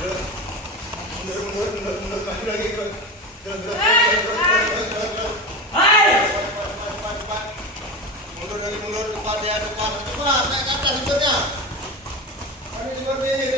Mundur maju lagi. Mundur lagi, mundur depan ya, depan. Cepat naik ke atas sumbernya. Ini seperti ini.